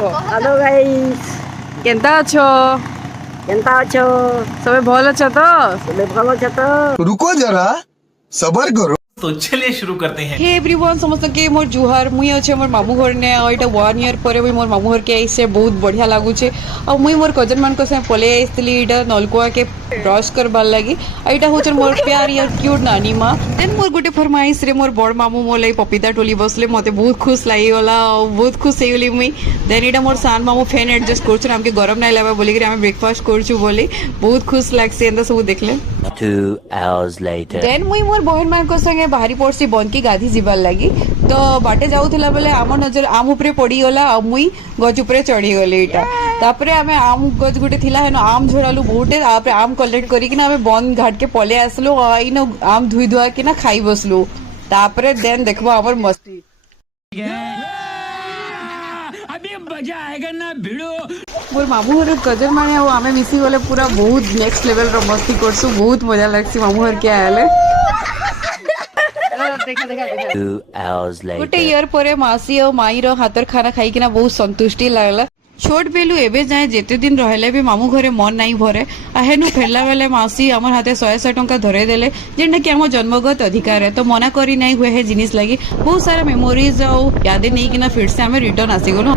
Hello guys Kenta अछो केनता अछो सबे भल अछ तो सबे भल अछ तो रुको जरा सबर करो। तो चलिए शुरू करते हैं। हे एवरीवन समस्त के मोर जुहार मुई अच्छे मोर मामू घर ने और इटा 1 ईयर पर मुई मोर मामू घर के आइसे बहुत बढ़िया लागुचे और मुई मोर कजन मान को से पले आइसली इटा नलकुआ के ब्रश करबार लगी और इटा होचन मोर प्यारी और क्यूट नानी माँ देन मोर गोटे फरमाइश रे मोर बड़ मामू मोर पपीता टोली बसले मते बहुत खुश लागी गला और बहुत खुश हो गली मुई देन इटा मोर सान मामू फैन एडजस्ट करछन हमके गरम नहीं लाबा बोली हम ब्रेकफास्ट करछु बोली बहुत खुश लागसे एंदा सब देखले 2 hours later. देन मुई मोर बहन मान को संगे बाहरी पड़सी बन की गाधी जीवार लगी तो बाटे जाऊला बेले आम नजर आम उपरे पड़ी गला आ मुई गज उपरे चढ़ी गली इटा तापरे आमे आम गज गुटे थिला हेनो आम झोड़ालु बहुटे तापरे आम कलेक्ट करी कि ना आमे बन घाट के पले आसलु आ इनो आम धुई धुआ कि ना खाई बसलु तापरे देन देखबो हमर मस्ती मोर मामू घर कजन माने आ आमे मिसी गले पूरा बहुत नेक्स्ट लेवल रो मस्ती करसु बहुत मजा लागसी मामू घर के आले 2 hours later. गोटे ईयर पर मासी और माई रो हाथर खाना खाई किना बहुत संतुष्टि लागला छोट बेलू एबे जाए जेते दिन रहले भी मामू घरे मन नहीं भरे आहेनु फेरला बेले मासी हमर हाथे 100 टंका धरे देले जेंटा कि हम जन्मगत अधिकार है तो मना करी नहीं हुए है जिनिस लगी बहुत सारा मेमोरीज और यादें नहीं किना फिर से हमें रिटर्न आसी गलो।